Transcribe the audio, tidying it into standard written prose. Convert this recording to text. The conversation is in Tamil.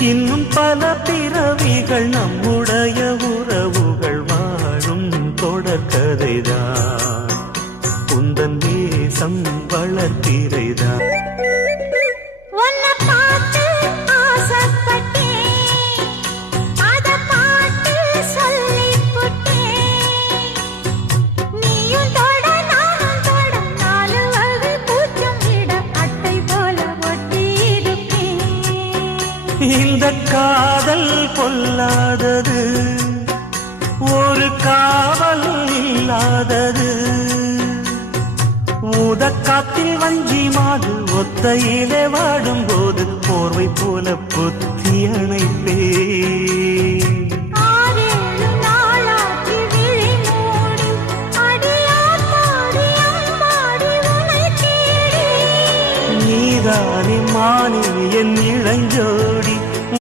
இன்னும் பல பிறவிகள் நம்முடைய உறவுகள் வாழும் தொடர்கதைதான் உந்தன் தேசம் வளர்த்திரைதான் இந்த காதல் பொல்லாதது ஒரு காவல் இல்லாதது ஊதக்காத்தில் வஞ்சி மாது ஒத்தையிலே வாடும்போது போர்வை போல புத்தி அணைப்பே நீதானே மானே என் இளைஞர்